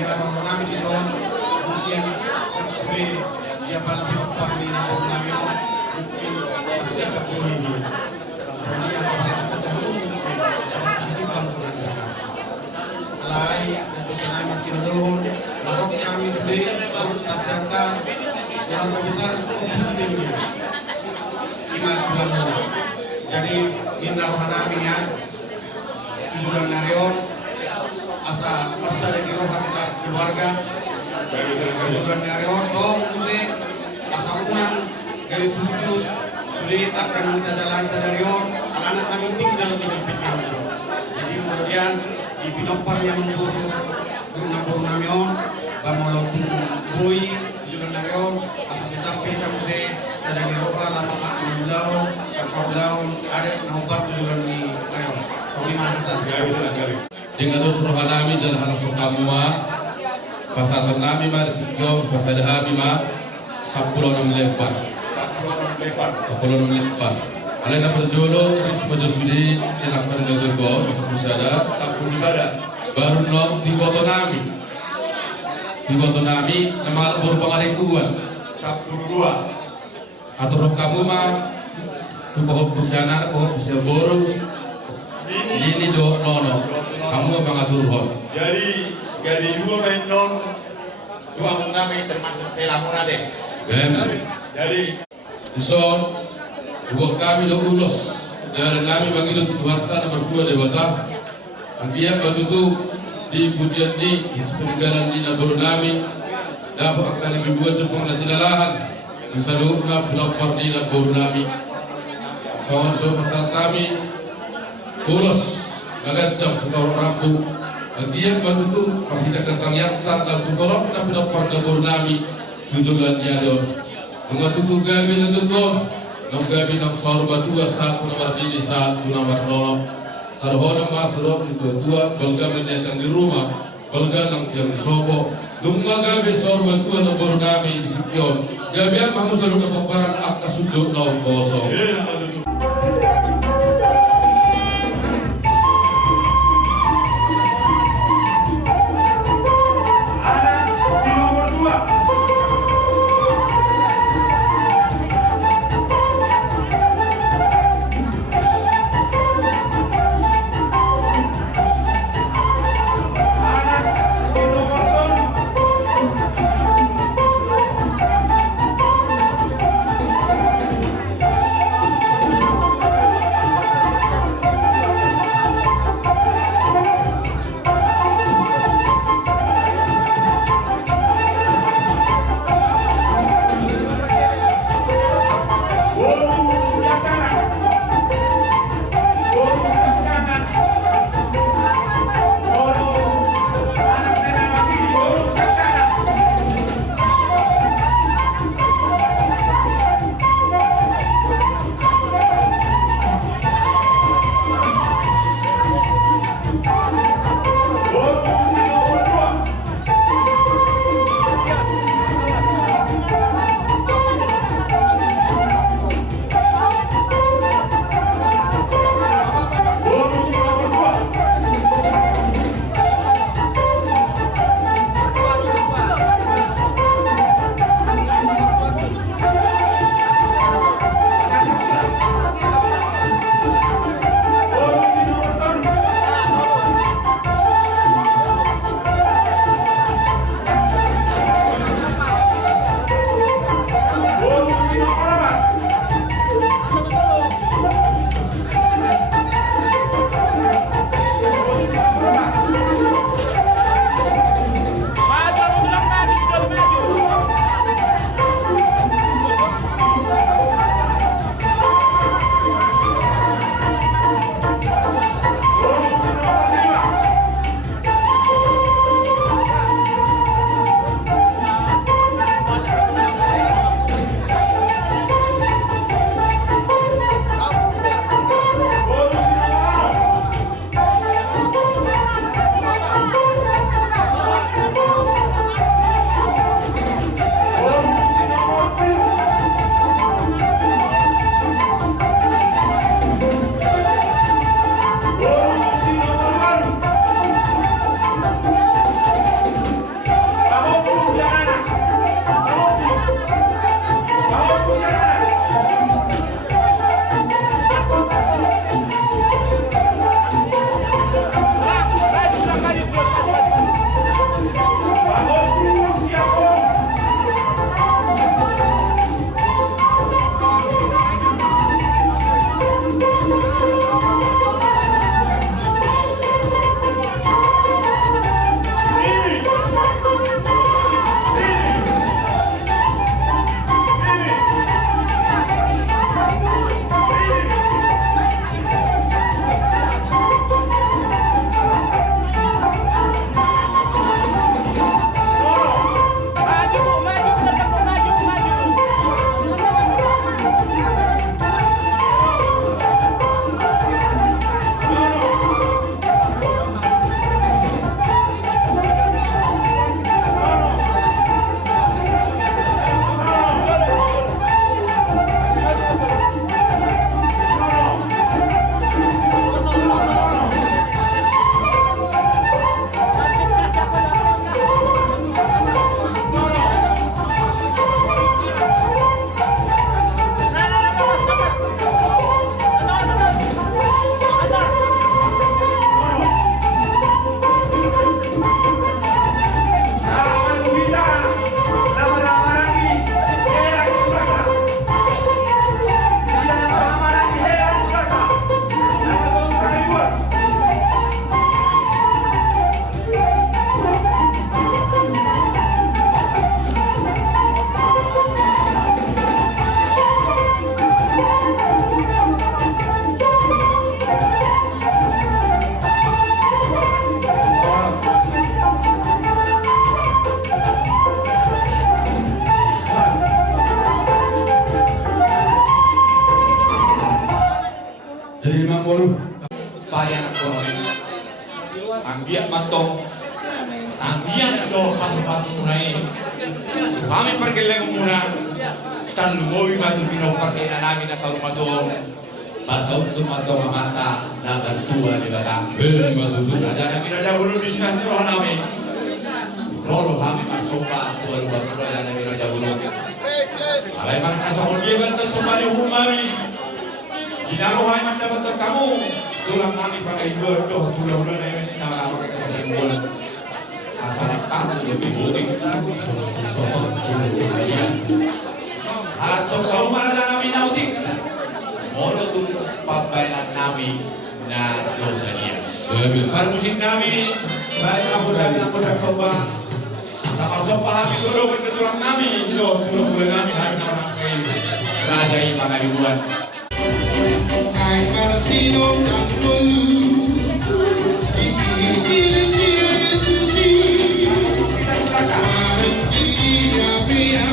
dia mengalami di soal mungkin sesuai dia pada pinopang di namun namun mungkin pasti agak boleh ini soalnya yang alai untuk kami masih belum lalu kami sudah urus kesehatan yang besar positif iman Tuhan jadi minta kami ya tujuan narion asa masa dari roh kita keluarga tujuan narion dong musik asa unang dari putus sudah akan kita jalan sadarion anak kami tinggal di pikiran jadi kemudian di pinopang yang memburu namion bamolo boy tujuan narion asa kita kita musik sadari roh lama ulau kakaulau ada nomor tujuan di narion soalnya mana tas Jangan suruh nami jalan sukamua pasal nami mari tiga pasal nami ma 10 lembar. Alena berjolo risma josudi yang akan dilakukan sepusada baru nom tiga nami nama berpengaruhan 10 atau kamu mah tu pokok pusana pokok pusana boru ini do nono kamu mengatur hon. Jadi dari dua non dua kami termasuk pelakuan deh. Jadi so dua kami do ulos dan kami bagi do harta nomor 2 dewata. Dia batu di pujian di peninggalan di nabar nami dapat akan lebih buat sepung nasionalahan misalnya na pelopor di nabar nami. Kawan so pasal kami ulos agak jam sekarang rabu dia bantu kita tentang yang tak dalam tukolok kita pindah pada nami tujuan dia do mengatur gabi na tutor nam gabi nam sor batu asa nomor di satu nomor 0 sarhono masro itu dua balga menetang di rumah balga nang tiang sopo dunga gabi sor batu nomor nami di kion gabi apa musuh kepaparan ak sudut nau kosong. Jadi Imam Bolu. Bayan kono ambiak matong ambiak do pasu-pasu tunai kami pergeleng muna tan lumowi batu pino perkena nami na saur mato pasau tu mato mata na tua di belakang raja nami raja bulu di sini asli roh nami roh kami pasopa tuan raja nami raja bulu alai mana kasahon dia bantu sembari humami Kinaro hai manda betul kamu tulang kami pakai bodoh tulang ini nama mereka pakai asal kamu lebih bodoh sosok kalian alat cok kamu mana jangan nami nautik mono tuh pabainan nami na sosania musik nami baik aku soba sama soba kami dulu berketulang nami tulang nami hari orang kayak raja yang pakai ribuan Ai Marcino Campolu Dile Jesus Maria Pia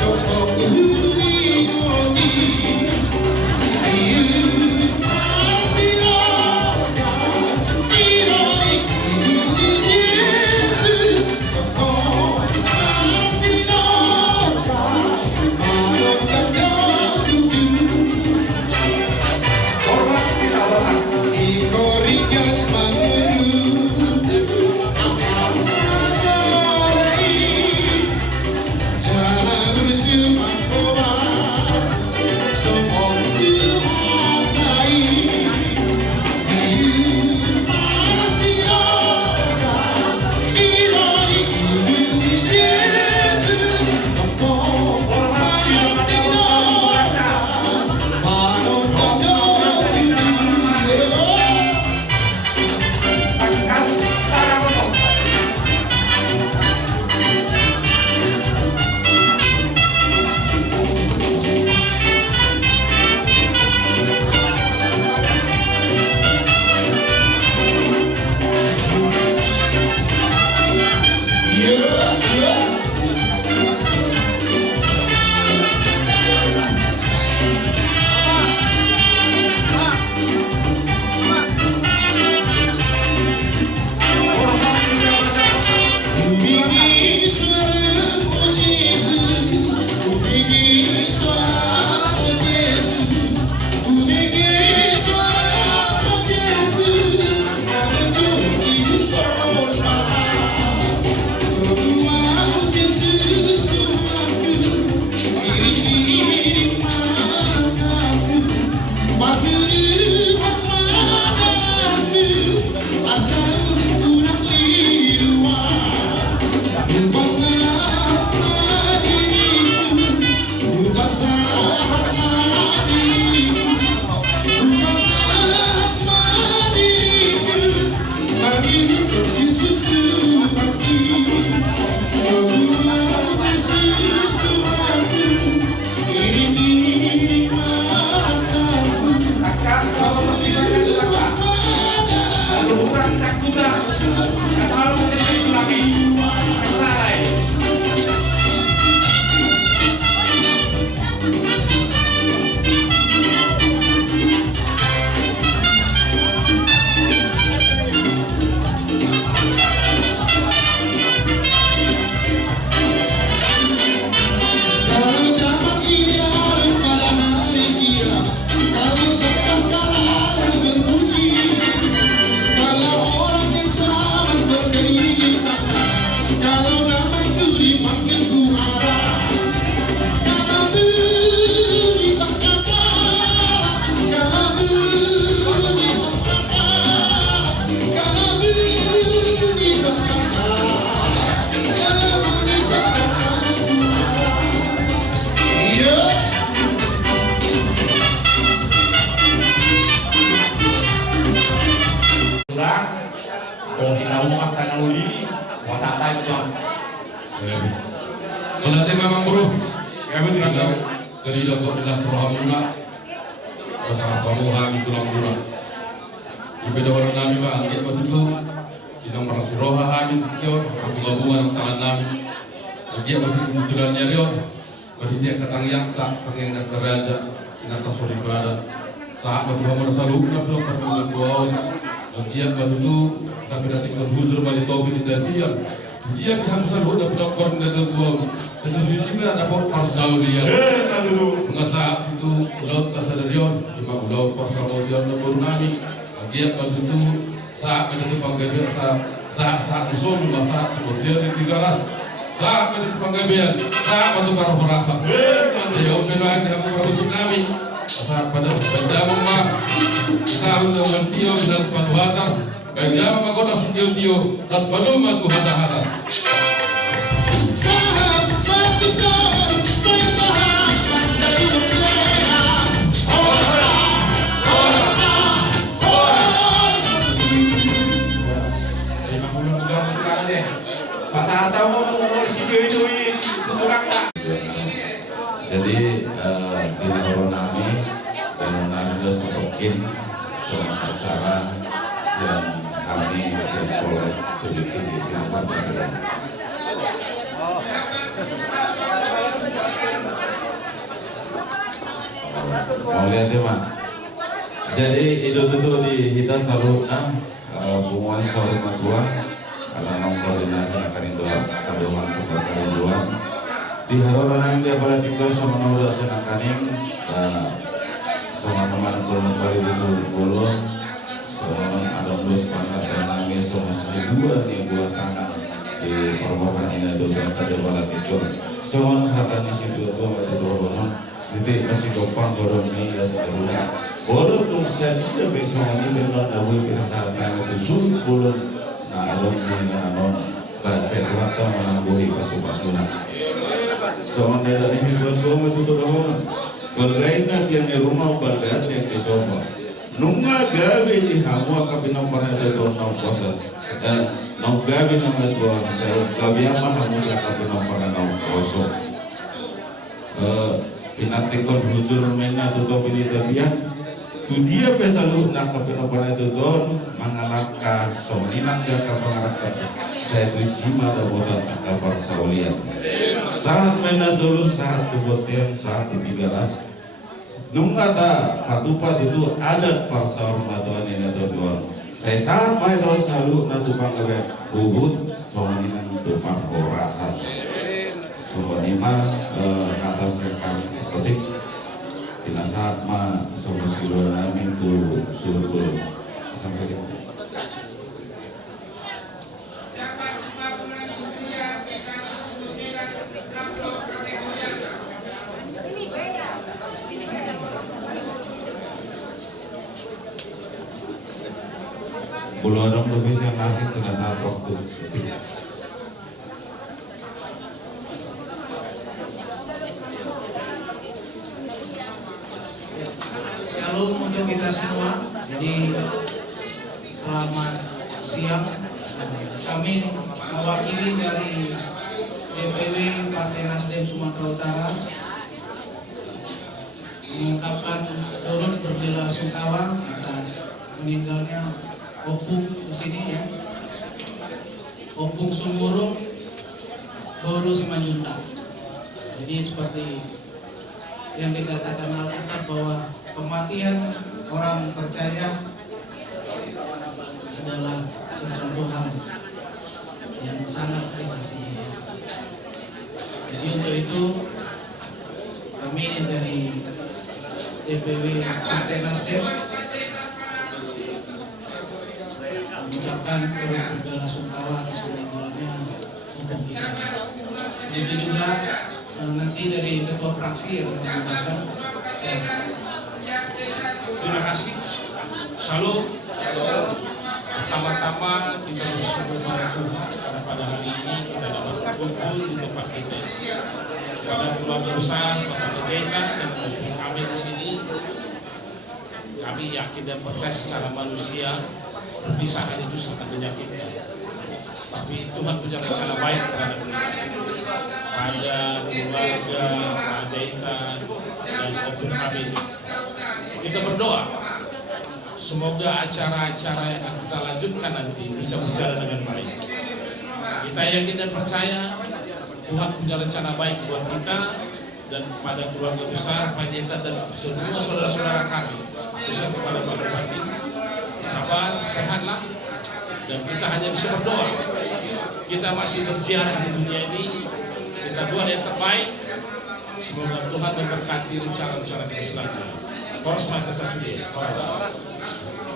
Toko Uni Oti Marcino Jesus Toko Marcino Melatih memang bro, kami tidak dari jago di dasar hamuna, pasal pamuha di tulang muna. Ibadah orang kami bang, dia betul tidak merasa roha kami kior, aku gabungan tangan kami. Dia betul kebetulan nyarior, berarti dia katang yang tak pengen dan keraja, kita sorry berada. saat batu hamar saluk na belum pernah berdoa dia batu tu sampai nanti berhuzur balik tobi di terbiar dia pihak saluk na belum pernah berdoa satu sisi ada pun pasal dia mengasa itu laut kasadarion lima laut pasal dia na burnami dia batu tu saat itu panggabian saat isom masa kemudian di 300 saat itu panggabian saat batu paruh rasa saya menang dengan prabu tsunami saat pada benda mama tahu dengan tio dan panuhatan benda mama kota tio tas baru matu hata Sahab besar, saya sahab dari dunia. Pasal tahu si itu kurang tak. Jadi di Horonami dan Nami sotokin selama acara siang kami siang Polres begitu di sampai mau lihat ya mak. Jadi itu di kita selalu hubungan sama tua karena koordinasi akan itu kandungan seperti dua di Haroranang dia pada tinggal sama nomor senakaning sama teman kurang kali di Solo sama ada bus pangkat dan nangis sama 1.000 buat tangan di permohonan ini itu dan tadi pada itu soal harganya situ itu masih dorong Siti masih gopang dorong ini ya seterusnya bodoh tuh saya tidak bisa ini benar tahu kita saat itu sulit bodoh nah ada dengan bahasa Jawa menangguhi pasu-pasuna soal dari hidup kamu itu dorong bergain nanti yang di rumah bergain yang di sofa nunga gawe di hamu akapin pernah itu tahun puasa nong gawe nama Tuhan saya gawe apa hamu akapin pernah nong puasa pinatikon huzur mena tutup ini tapian tu dia pesalu nak kapina pada itu don mengalahkan somninak dia kapangalahkan saya tu sima ada botan kabar saulian saat mena solo saat tubotian saat 300 nunga ta patupat itu adat parsaur matuan ini don saya saat mai dos selalu natu panggawe bubut somninak tupang orasan sobanima atas rekan ketik bila saat ma solusi nami itu suruh sampai bulu orang lebih yang nasib pada saat waktu Shalom untuk kita semua. Jadi selamat siang. Kami mewakili dari DPW Partai Nasdem Sumatera Utara mengungkapkan turut berbelasungkawa atas meninggalnya Opung di sini ya. Opung Sumurung Boru Simanjuntak. Jadi seperti yang dikatakan Alkitab bahwa kematian orang percaya adalah sesuatu hal yang sangat privasi. Jadi untuk itu kami dari DPW Partai Nasdem mengucapkan belasungkawa atas meninggalnya Opung kita. Begitu juga nanti dari ketua fraksi yang menyampaikan. Terima kasih. Shalom. Pertama-tama kita bersyukur pada Tuhan karena pada hari ini kita dapat berkumpul di tempat kita. Pada keluarga besar Bapak Pendeta dan kami di sini, kami yakin dan percaya secara manusia perpisahan itu sangat menyakitkan. Tapi Tuhan punya rencana baik terhadap kita. Pada keluarga Pak Pendeta dan Opung kami, kita berdoa semoga acara-acara yang akan kita lanjutkan nanti bisa berjalan dengan baik. Kita yakin dan percaya Tuhan punya rencana baik buat kita dan kepada keluarga besar Pak Pendeta dan semua saudara-saudara kami, sehat-sehatlah, dan kita hanya bisa berdoa. Kita masih berjalan di dunia ini, kita doa yang terbaik. Semoga Tuhan memberkati rencana-rencana kita selanjutnya. Koros mata sasudi.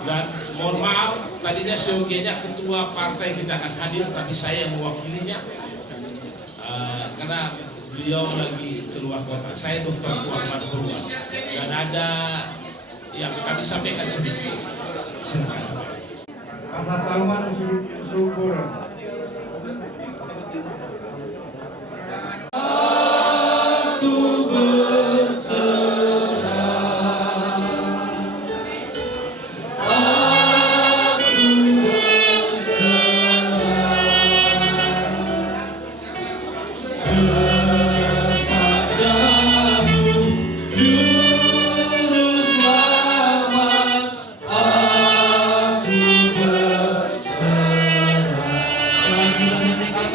Dan mohon maaf, tadinya seyogianya ketua partai kita akan hadir, tapi saya yang mewakilinya karena beliau lagi keluar kota. Saya Dr. Muhammad Purwan, dan ada yang kami sampaikan sedikit. Silakan. Pasar Taman Subur.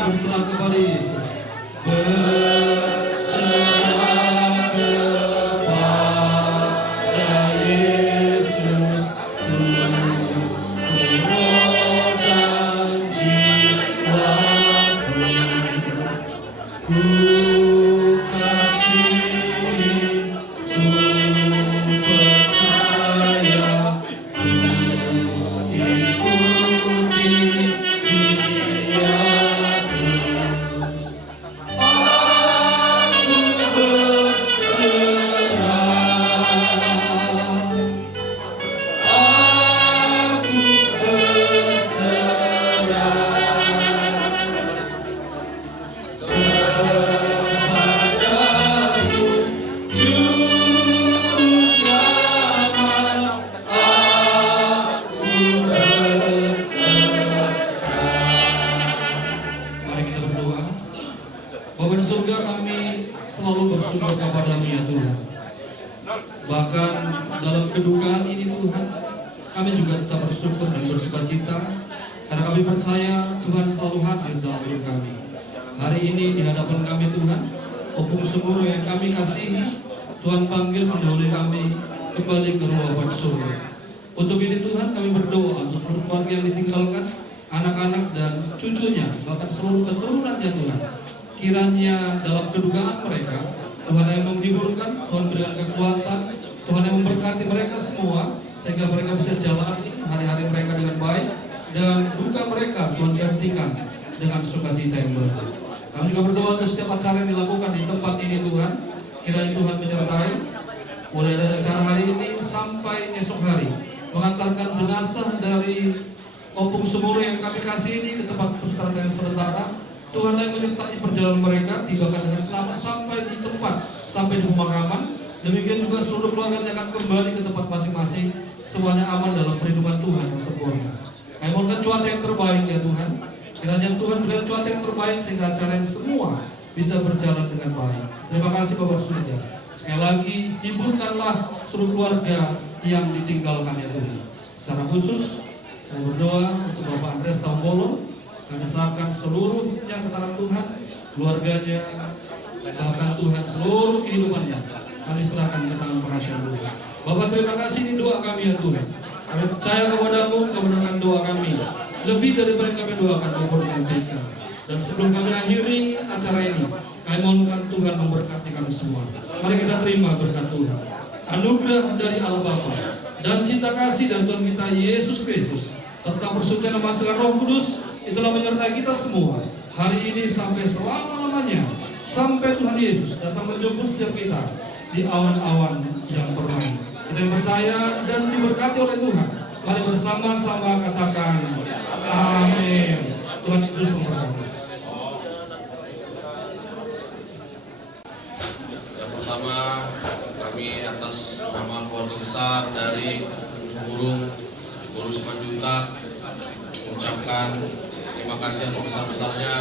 Berserah kepada Yesus. Bapa di surga, kami selalu bersyukur kepada-Mu ya Tuhan. Bahkan dalam kedukaan ini Tuhan, kami juga tetap bersyukur dan bersukacita karena kami percaya Tuhan selalu hadir dalam hidup kami. Hari ini di hadapan kami Tuhan, opung semua yang kami kasihi, Tuhan panggil mendahului kami kembali ke rumah Bapa surga. Untuk ini Tuhan kami berdoa untuk seluruh keluarga yang ditinggalkan, anak-anak dan cucunya, bahkan seluruh keturunannya Tuhan. Kiranya dalam kedugaan mereka, Tuhan yang menghiburkan, Tuhan berikan kekuatan, Tuhan yang memberkati mereka semua, sehingga mereka bisa jalani hari-hari mereka dengan baik, dan duka mereka Tuhan gantikan dengan sukacita yang baru. Kami juga berdoa untuk setiap acara yang dilakukan di tempat ini Tuhan, kiranya Tuhan menyertai, mulai dari acara hari ini sampai esok hari, mengantarkan jenazah dari opung sumur yang kami kasih ini ke tempat peristirahatan sementara. Tuhan yang menyertai perjalanan mereka, tibakan dengan selamat sampai di tempat, sampai di pemakaman. Demikian juga seluruh keluarga yang akan kembali ke tempat masing-masing, semuanya aman dalam perlindungan Tuhan yang sempurna. Kami mohonkan cuaca yang terbaik ya Tuhan. Kiranya Tuhan berikan cuaca yang terbaik sehingga acara yang semua bisa berjalan dengan baik. Terima kasih Bapak Surga. Sekali lagi hiburkanlah seluruh keluarga yang ditinggalkan ya Tuhan. Secara khusus kami berdoa untuk Bapak Andreas Taumbolo. Kami serahkan seluruhnya ke tangan Tuhan, keluarganya, bahkan Tuhan seluruh kehidupannya. Kami serahkan ke tangan pengasihan Tuhan. Bapak terima kasih, ini doa kami ya Tuhan. Kami percaya kepada-Mu, kebenaran doa kami. Lebih daripada kami doakan maupun menyampaikan. Dan sebelum kami akhiri acara ini, kami mohonkan Tuhan memberkati kami semua. Mari kita terima berkat Tuhan. Anugerah dari Allah Bapa dan cinta kasih dari Tuhan kita Yesus Kristus serta persekutuan dan Roh Kudus itulah menyertai kita semua hari ini sampai selama-lamanya, sampai Tuhan Yesus datang menjemput setiap kita di awan-awan yang permai. Kita yang percaya dan diberkati oleh Tuhan, mari bersama-sama katakan amin. Tuhan Yesus memberkati. Yang pertama, kami atas nama keluarga besar dari Burung Guru Simanjuntak mengucapkan terima kasih yang sebesar-besarnya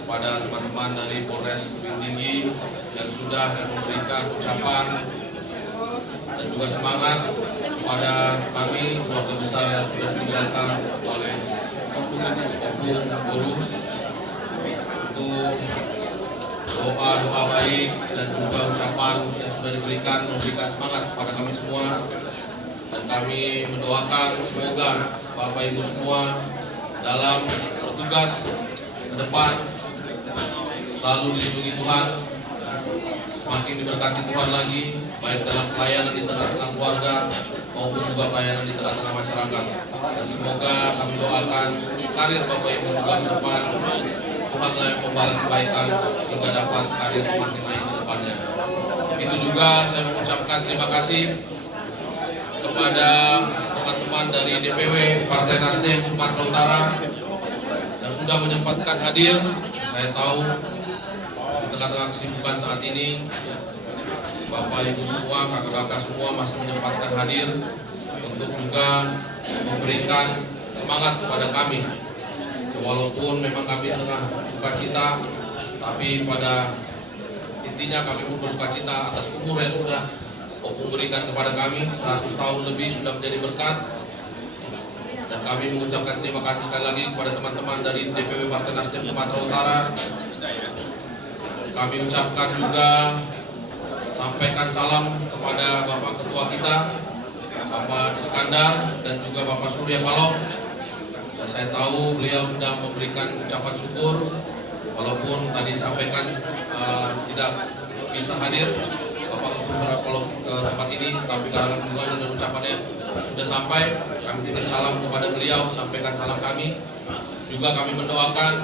kepada teman-teman dari Polres Tebing Tinggi yang sudah memberikan ucapan dan juga semangat kepada kami keluarga besar yang sudah ditinggalkan oleh Opung Guru untuk doa-doa baik dan juga ucapan yang sudah memberikan semangat kepada kami semua, dan kami mendoakan semoga Bapak Ibu semua dalam bertugas ke depan selalu dilindungi Tuhan, semakin diberkati Tuhan lagi, baik dalam pelayanan di tengah-tengah keluarga maupun juga pelayanan di tengah-tengah masyarakat. Dan semoga kami doakan karir Bapak Ibu juga ke depan, Tuhanlah yang membalas kebaikan hingga dapat karir semakin naik ke depannya. Begitu juga saya mengucapkan terima kasih kepada teman-teman dari DPW Partai Nasdem Sumatera Utara yang sudah menyempatkan hadir. Saya tahu di tengah-tengah kesibukan saat ini, ya, Bapak Ibu semua, kakak-kakak semua masih menyempatkan hadir untuk juga memberikan semangat kepada kami. Ya, walaupun memang kami tengah sukacita, tapi pada intinya kami pun bersukacita atas umur yang sudah Opung berikan kepada kami. 100 tahun lebih sudah menjadi berkat. Dan kami mengucapkan terima kasih sekali lagi kepada teman-teman dari DPW Partai Nasdem Sumatera Utara. Kami ucapkan juga, sampaikan salam kepada Bapak Ketua kita, Bapak Iskandar, dan juga Bapak Surya Paloh. Dan saya tahu beliau sudah memberikan ucapan syukur, walaupun tadi disampaikan tidak bisa hadir Bapak Ketua Surya Paloh tempat ini, tapi karangan bunganya dan ucapannya sudah sampai. Kami titip salam kepada beliau, sampaikan salam kami. Juga kami mendoakan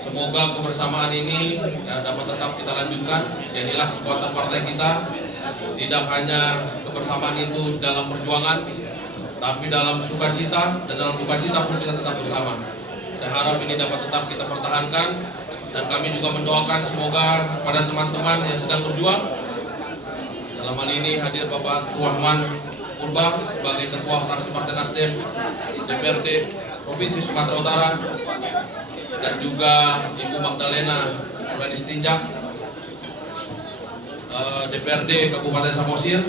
semoga kebersamaan ini ya, dapat tetap kita lanjutkan. Inilah kekuatan partai kita. Tidak hanya kebersamaan itu dalam perjuangan, tapi dalam sukacita dan dalam dukacita pun kita tetap bersama. Saya harap ini dapat tetap kita pertahankan. Dan kami juga mendoakan semoga pada teman-teman yang sedang berjuang. Dalam hal ini hadir Bapak Tuahman Purba sebagai Ketua Fraksi Partai Nasdem DPRD Provinsi Sumatera Utara, dan juga Ibu Magdalena Nuraini Tinjak DPRD Kabupaten Samosir,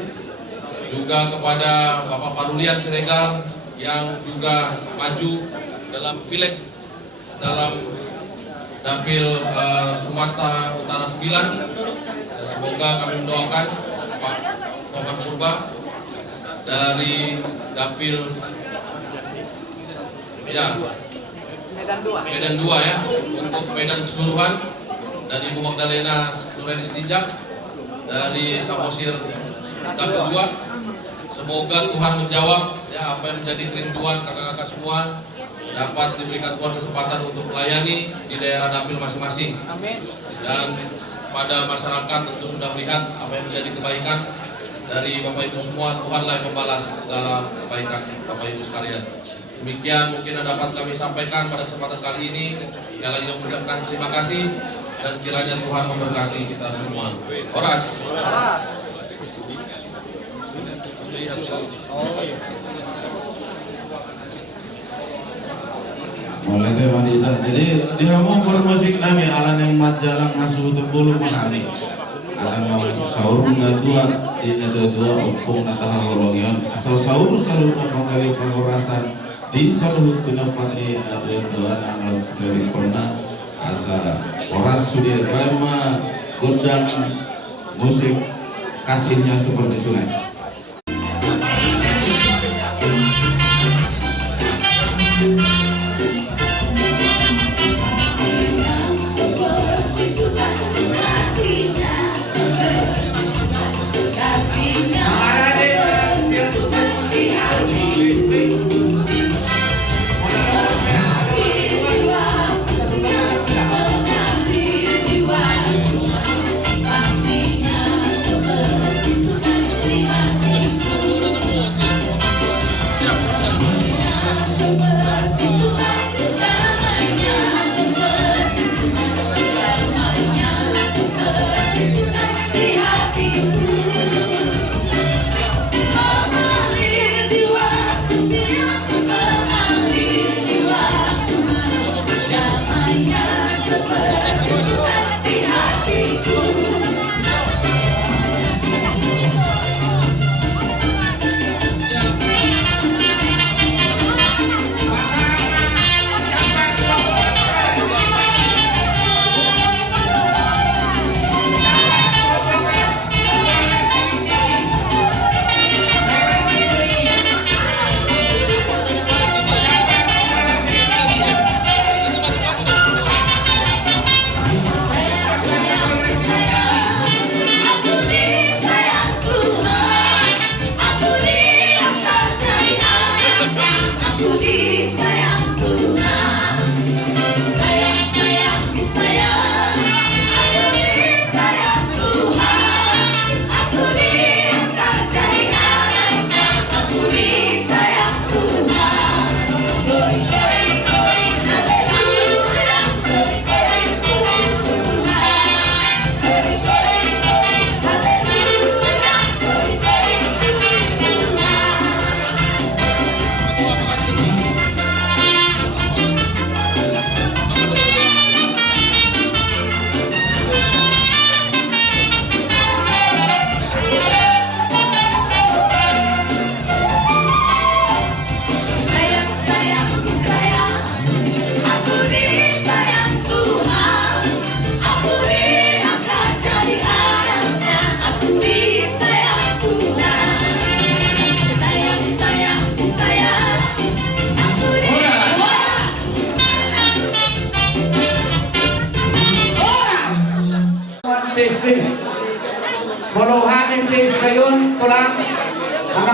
juga kepada Bapak Parulian Siregar yang juga maju dalam pileg dalam Dapil Sumatera Utara 9. Dan semoga kami mendoakan Pak Tuahman Purba dari Dapil ya Medan 2 ya, untuk Medan keseluruhan, dan Ibu Magdalena Nuraini Tinjak dari Samosir Dapil 2. Semoga Tuhan menjawab ya apa yang menjadi kerinduan kakak-kakak semua, dapat diberikan Tuhan kesempatan untuk melayani di daerah dapil masing-masing. Dan pada masyarakat tentu sudah melihat apa yang menjadi kebaikan dari Bapak Ibu semua. Tuhanlah yang membalas segala kebaikan Bapak Ibu sekalian. Demikian mungkin yang dapat kami sampaikan pada kesempatan kali ini. Sekali lagi mengucapkan terima kasih, dan kiranya Tuhan memberkati kita semua. Oras. Mulai teh wanita. Jadi dia mau bermusik nami alan yang majalah ngasuh terpuluh menami. Alan mau sahur ngatua ini dua opung nataha holongion. Asal sahur selalu mempengaruhi pengurasan di seluruh penempati ada dua anak dari kona asa oras sudah lama gondang musik kasihnya seperti sungai. Kasihnya seperti sungai.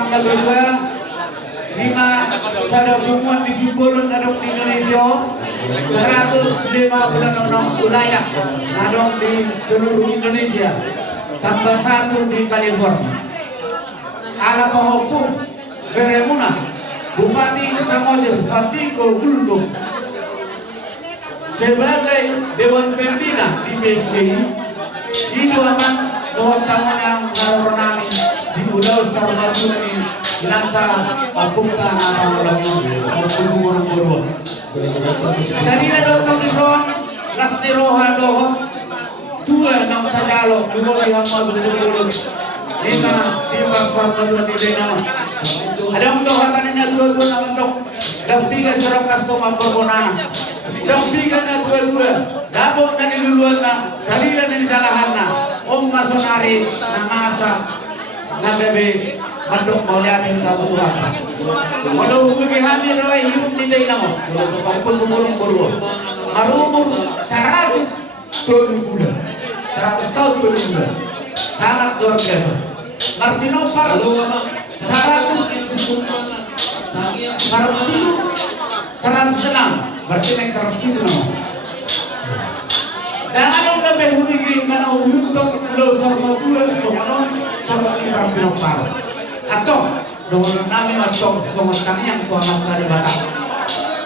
kedua, 5 sada hubungan di Simbolon adong di Indonesia, 156 wilayah adong di seluruh Indonesia, tambah 1 di California. Ala pahopun Beremuna, Bupati Samosir Fatigo Guldo sebagai Dewan Pembina di PSBI, diduaman bahwa tamu yang menami di Ulau Sarbatuni Nanta Apunta Nama Lalu Buru-buru. Tadi ada Tomison Lasni Rohan Dohot Tua Nam Tagalog Dua yang mau berdua Lima Sarbatuni di Denama. Ada dohatan ini dua-dua nama dok. Dan 3 serang customer berguna. Dan 3 na dua-dua. Dabok na niluluan na. Kalila na nisalahan na. Masonari na masa na bebe mandok maulianin kabutuhan. Walau bagaimana rawai hidup di dalam walaupun sumurung-burung marumur 100 tahun muda 100 tahun muda sangat luar biasa. Martino Par 100 berarti naik 100 nama. Dan ada yang memiliki mana untuk Pulau Sarbatua Somanon terbagi Martino Par atau dengan nama atau sama yang tuanan dari Batak.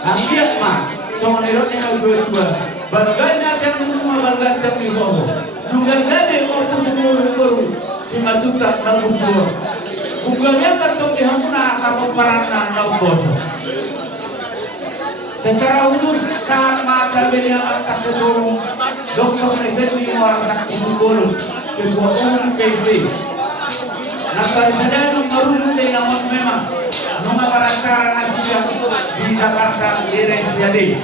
Angkiat mah sama nerotnya dua-dua. Bagainya yang rumah bagainya di Solo. Dugaan dari orang semua baru si Majuta nabung dua. Bukannya betul dihamuna kapal parana nabos. Secara khusus saat mata beliau angkat kedua Dr. Effendi orang sakti Sumbolon ketua umum PSB. Nakari saja marunong din naman memang mga paracara nasiya di Jakarta jadi.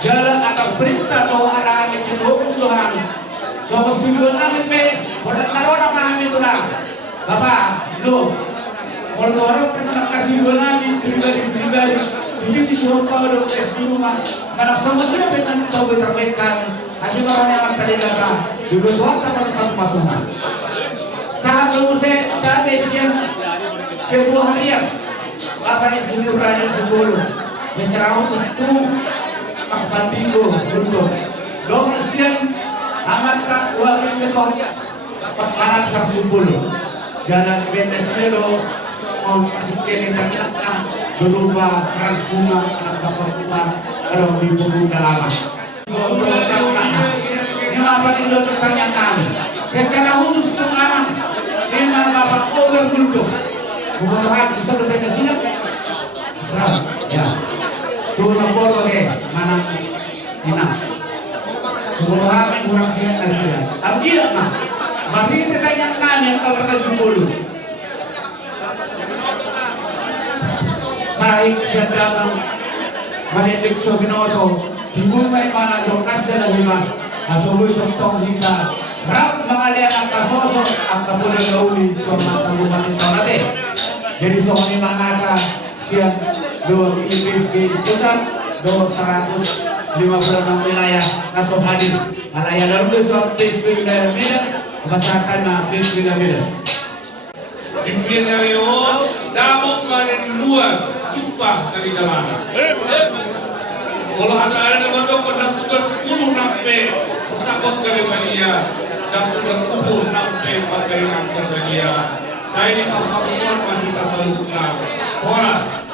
Jalan atas perintah bahwa ada yang Tuhan. So siguro namin wala naroon namin ito na. Bapak, lo, kalau orang pernah kasih namin pribadi. Jadi di Solo Paulo di rumah, karena semua tidak benar tahu terkaitan. Kasih orang yang akan dikata juga buat tempat masuk-masuk. Saat selesai tadi siang ketua harian Bapak Insinyur Raja Sumbolon mencerahkan itu Pak Bandigo untuk dong siang amat tak wakil ketua harian Pak Panat Sumbolon jalan Beneselo mau bikin ternyata berupa keras bunga atau bunga kalau di pemuda lama. Ini apa itu pertanyaan kami? Secara khusus pengalaman memang Bapak overbuldo. Kemudian bisa bertanya sini. Ya. Turun polo mana ina. Kemudian kurang sihat nasihat. Tapi mah mari kita tanya kami kalau berkasih bulu. Saya sedang melihat Sobinoto di Bumai mana jokas dan lima asal tong kita rap mengalir angka sosok angka boleh gauli permata rumah kita jadi soalnya mengata siang 2 IPSG di pusat 256 wilayah kasus hadir alaya dalam besok PSB dari Medan kebasakan PSB dari Medan Pimpinan damok manen luar jumpa dari dalam. Kalau ada nama dokter dan sudah kuno nampe sakot kali dia dan sudah kuno nampe pakai akses dia. Saya ini pas-pas keluar kita selalu kenal. Horas.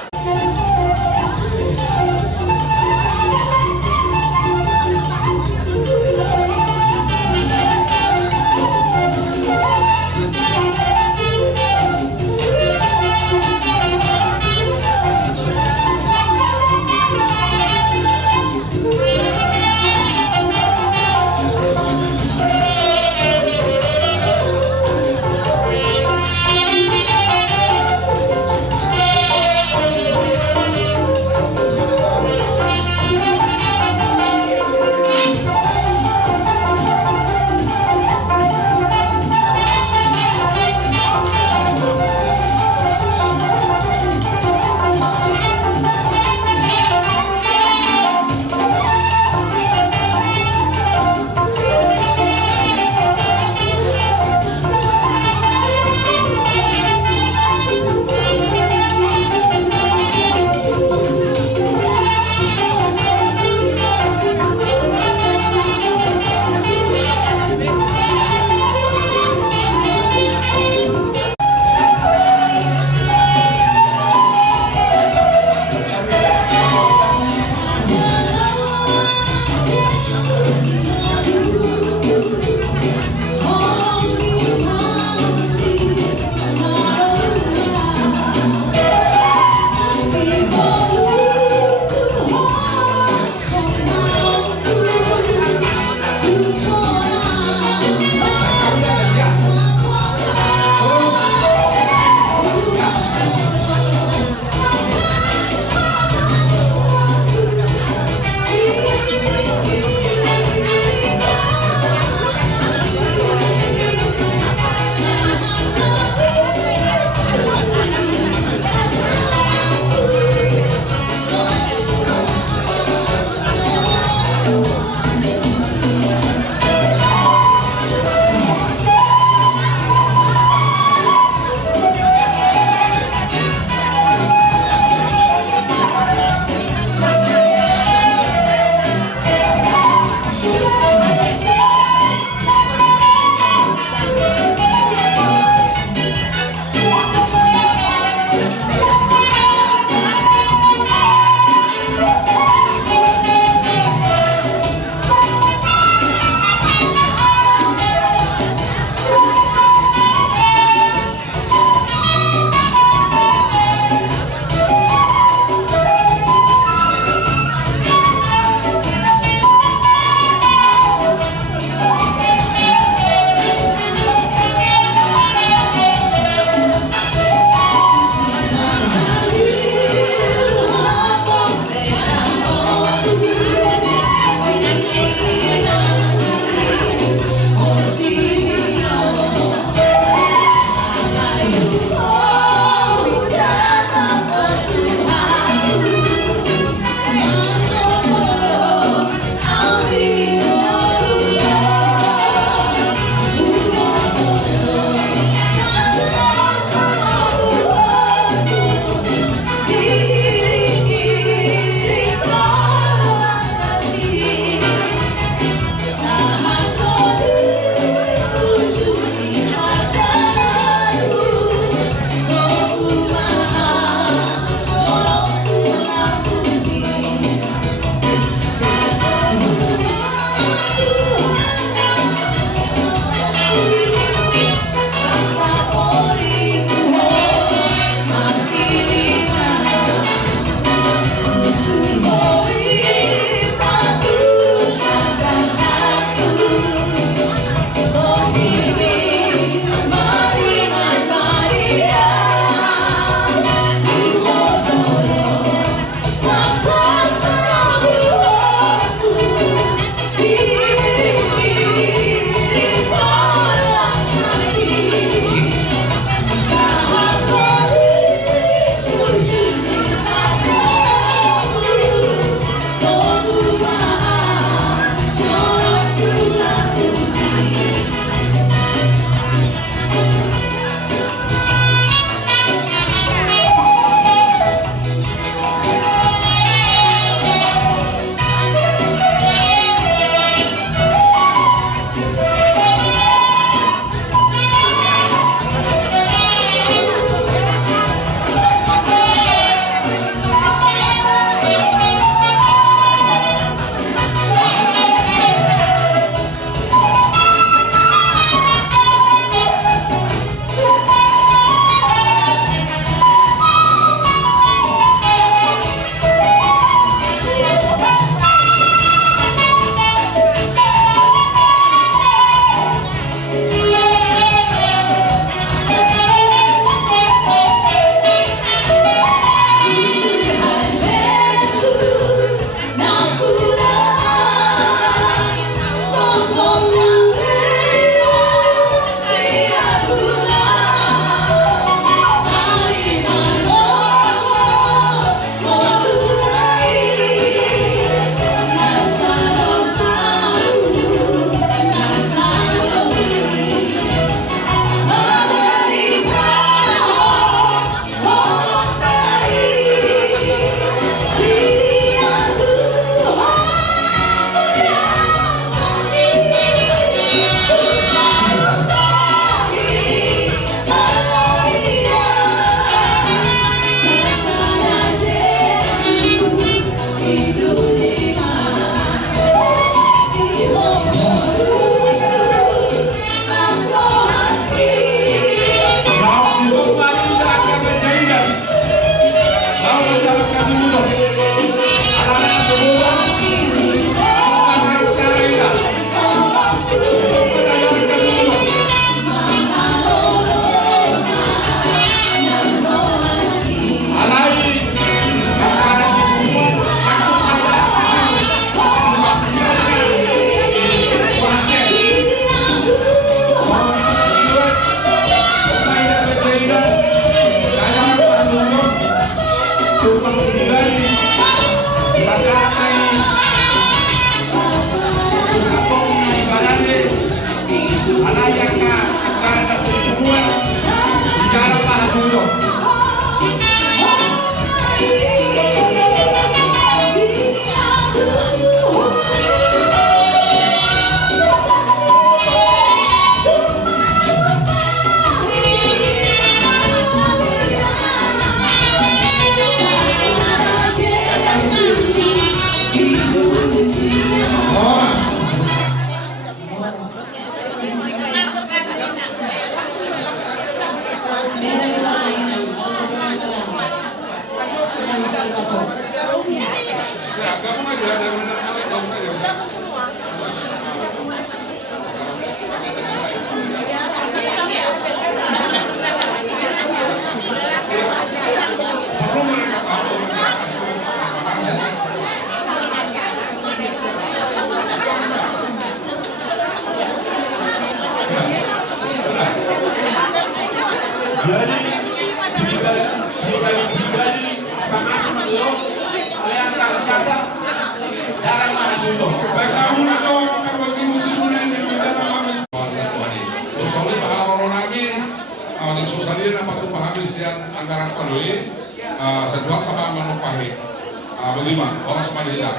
Bagaimana? Orang Samaria.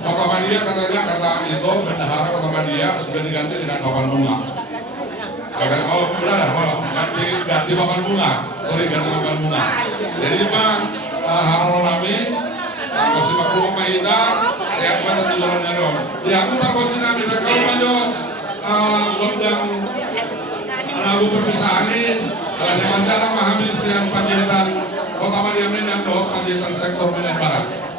Kota Madia katanya kata itu bendahara Kota Madia sudah diganti dengan papan bunga. Oh benar, ganti papan bunga. Sorry, ganti papan bunga. Jadi Pak Harun Nami masih makhluk kita sehat pada tujuannya dong. Yang Pak Coach Nami kalau maju gondang lagu perpisahan kalau sementara memahami siang panjaitan Kota Madia Medan do panjaitan sektor Medan Barat.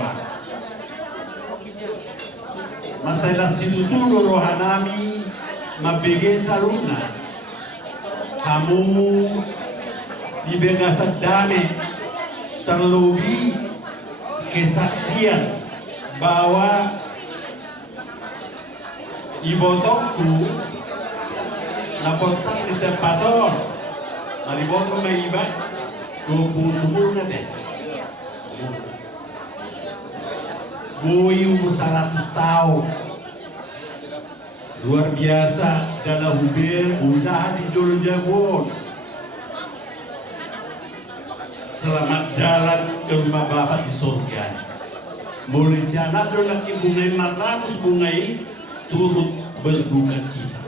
orang. Masalah situtulo rohanami mabigay sa luna. Kamu dibigay sa dami terlebih kesaksian bahwa ibotokku napotak di tempator nalibotok may iba 20 na deh. Boy umur 100 tahun. Luar biasa dalam hubir usaha di Jolo Jabon. Selamat jalan ke rumah Bapak di surga. Mulai sianak do laki bungai 400 bungai turut berduka cita.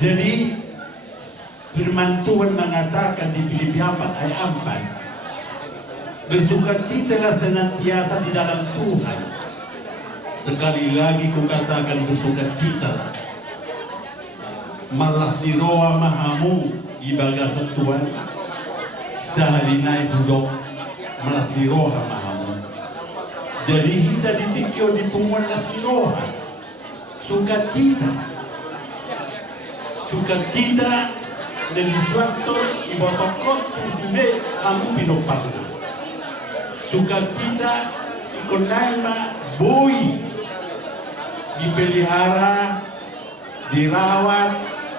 Jadi firman Tuhan mengatakan di Filipi 4 ayat 4, bersukacitalah senantiasa di dalam Tuhan. Sekali lagi kukatakan bersukacitalah. Malas di roa mahamu di bagasan Tuhan. Sehari naik budok malas di roha mahamu. Jadi kita ditikyo di punguan malas di roha. Sukacita. Sukacita dan suatu ibotokot sudah kamu pinopakna. Sukacita ikonaima boy dipelihara, dirawat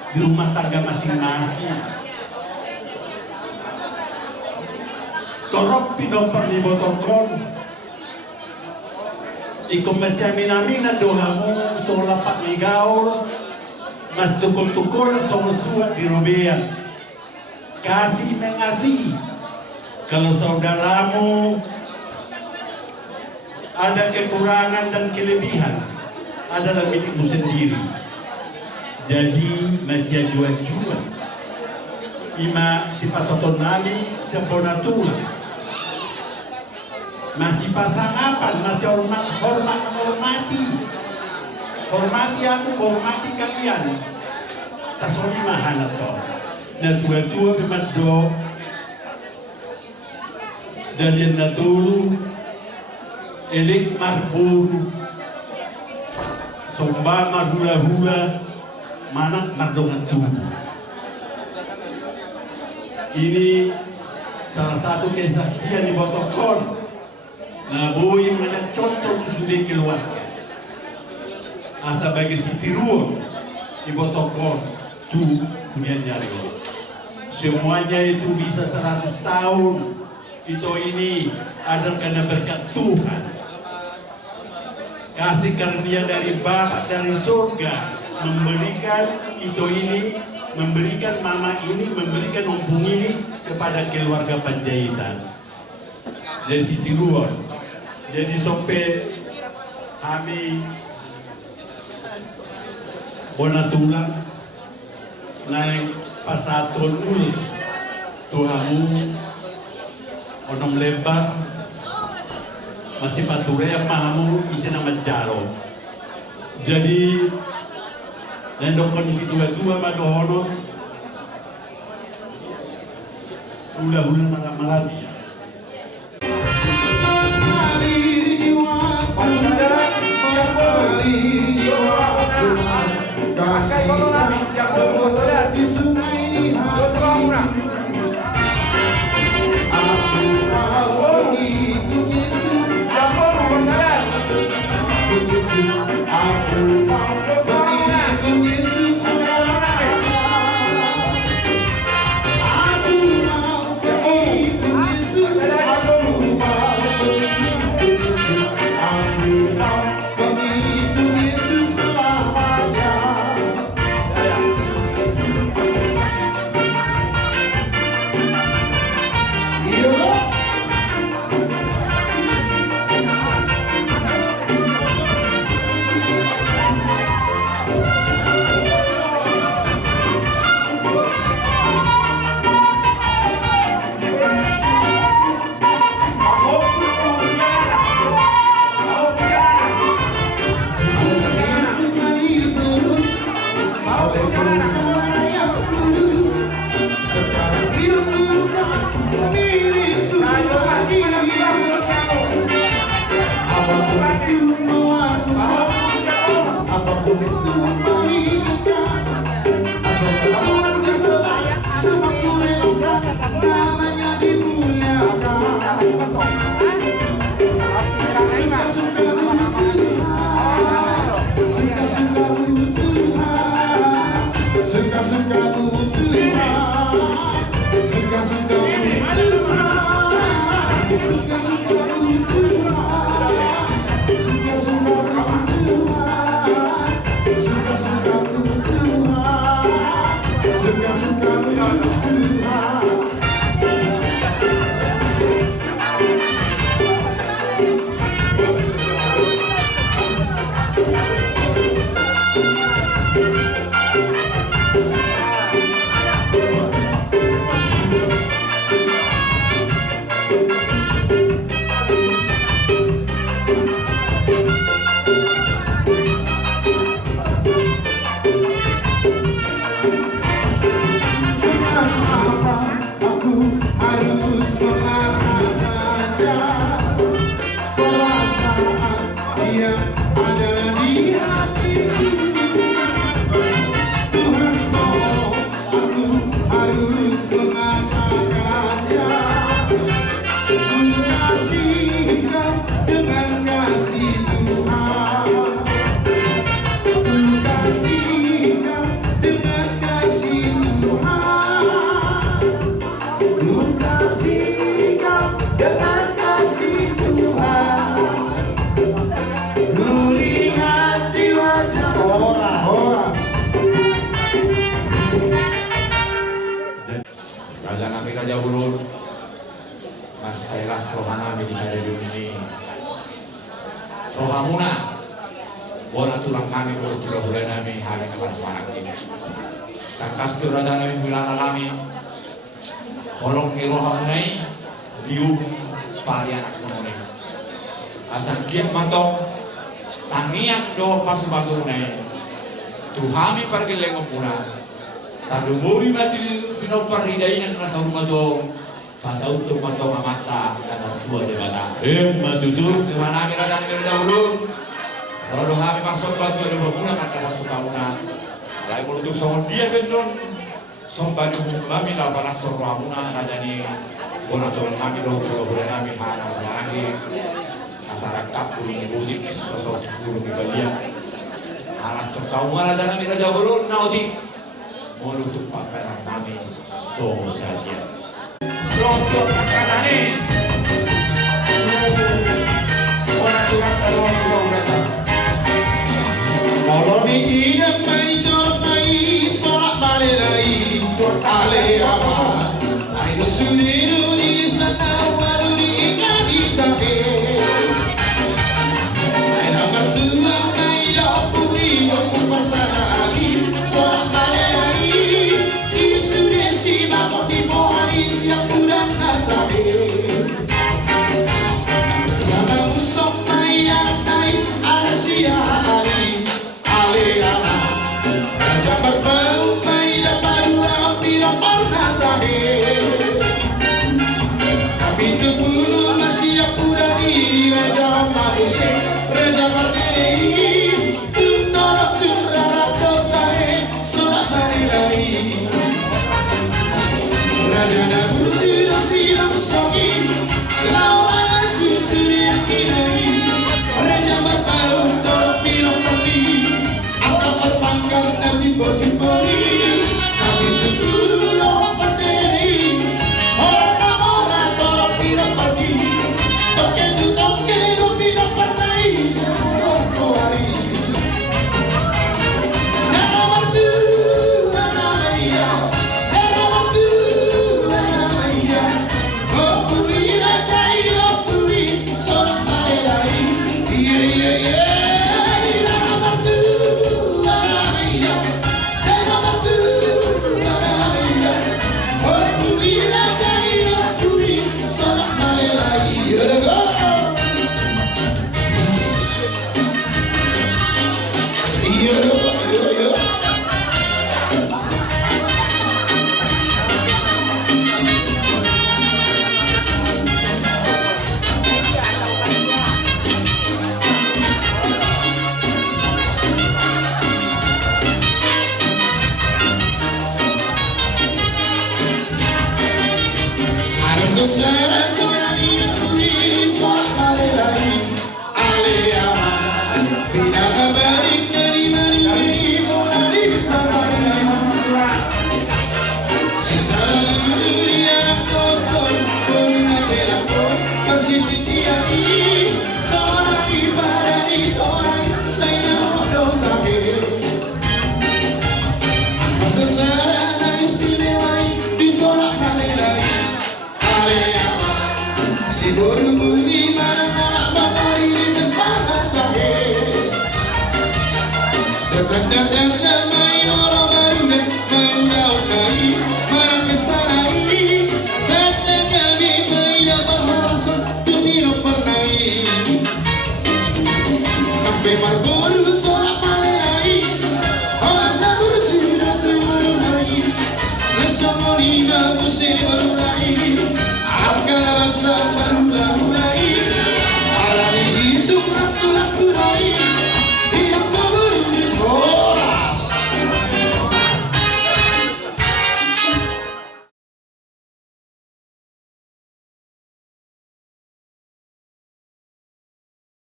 di rumah tangga masing-masing. Torok pinopar di botokon. Iko masyaminamina dohamu sola pak ligaul. Mas tukul-tukul suat di Robea. Kasih mengasihi. Kalau saudaramu ada kekurangan dan kelebihan, adalah milikmu sendiri. Jadi masih jual-jual. Ima si pasoton nabi sepona tulang. Masih pasangapan, masih menghormati. Hormati aku, hormati kalian. Tasoni mahana to. Na tua-tua bimaddo. Dan yang natulu elik marburu somba marhula-hula manak mardongan tubuh. Ini salah satu kesaksian di Botokon. Nah, boy mana contoh tu sudah keluarga. Asa bagi si tiruan di Botokon tu punya nyari. Semuanya itu bisa 100 tahun. Itu ini adalah karena berkat Tuhan. Kasih karunia dari Bapa dari surga memberikan itu ini, memberikan mama ini, memberikan umpung ini kepada keluarga Panjaitan. Dari Sitiruan. Jadi sampai kami bonatulang naik pasatun ulus Tuhanmu onong lebar masih pature yang mahamu isi nama jaro. Jadi nendok kondisi tua-tua madohono ulah-ulah marah-marah dia. Di sungai ini Raja kami Raja Ulun, Mas Sairas Rohanami di Kadayun ini. Rohamuna, wala tulang kami ko tulang nami hari kapan panak ini. Kakas tu Raja kami bilala kami, kolong ni Rohamunai diu pari anak monone. Asal kiat matong tangiak do pasu-pasu nai. Tuhami pergi lengok puna. Tadu mobi mati pino paridai nang nasa rumah dong. Pasau tu rumah dong mata dan tua debata. Matutus. Mana kami Raja Ulun. Kalau kami masuk batu ada berguna kata waktu tahunan. Lain mulut songon dia kendon. Sompa di kami lah balas sorwamuna Raja ni. Bona tol kami do boleh kami hana lagi. Masyarakat punya budik sosok guru di Bali. Alat tertawa Raja kami Raja Ulun nauti. Menutup pakaian kami so saja. Rontok kakakane. Orang tukang taruhan pulau kata. Kalau di idam mai tornai sorak balelai ale apa. Ayo sudiru di sana walu di ingadi tahe. Ayo bertua mai dapui aku pasana ali sorak balelai. Sudesi makot di pohari siap bulan natahe. Jangan usok mai anak naik ala siari alena. Raja berbau mai dapat dua pira natahe. Tapi kebulu masih apura di raja manusia. Raja berdiri tuntorok tunarap dotahe surat barilai. Raja na buji siang sogi, lawan jusi kinai. Raja bertaruh torpilong peti, angkat berpangkat nanti bodi-bodi. Tapi tutur lo perdei, orang torpilong peti. Toke torpilong perdei, jangan kuari. Jangan bertua namanya. Sorang dia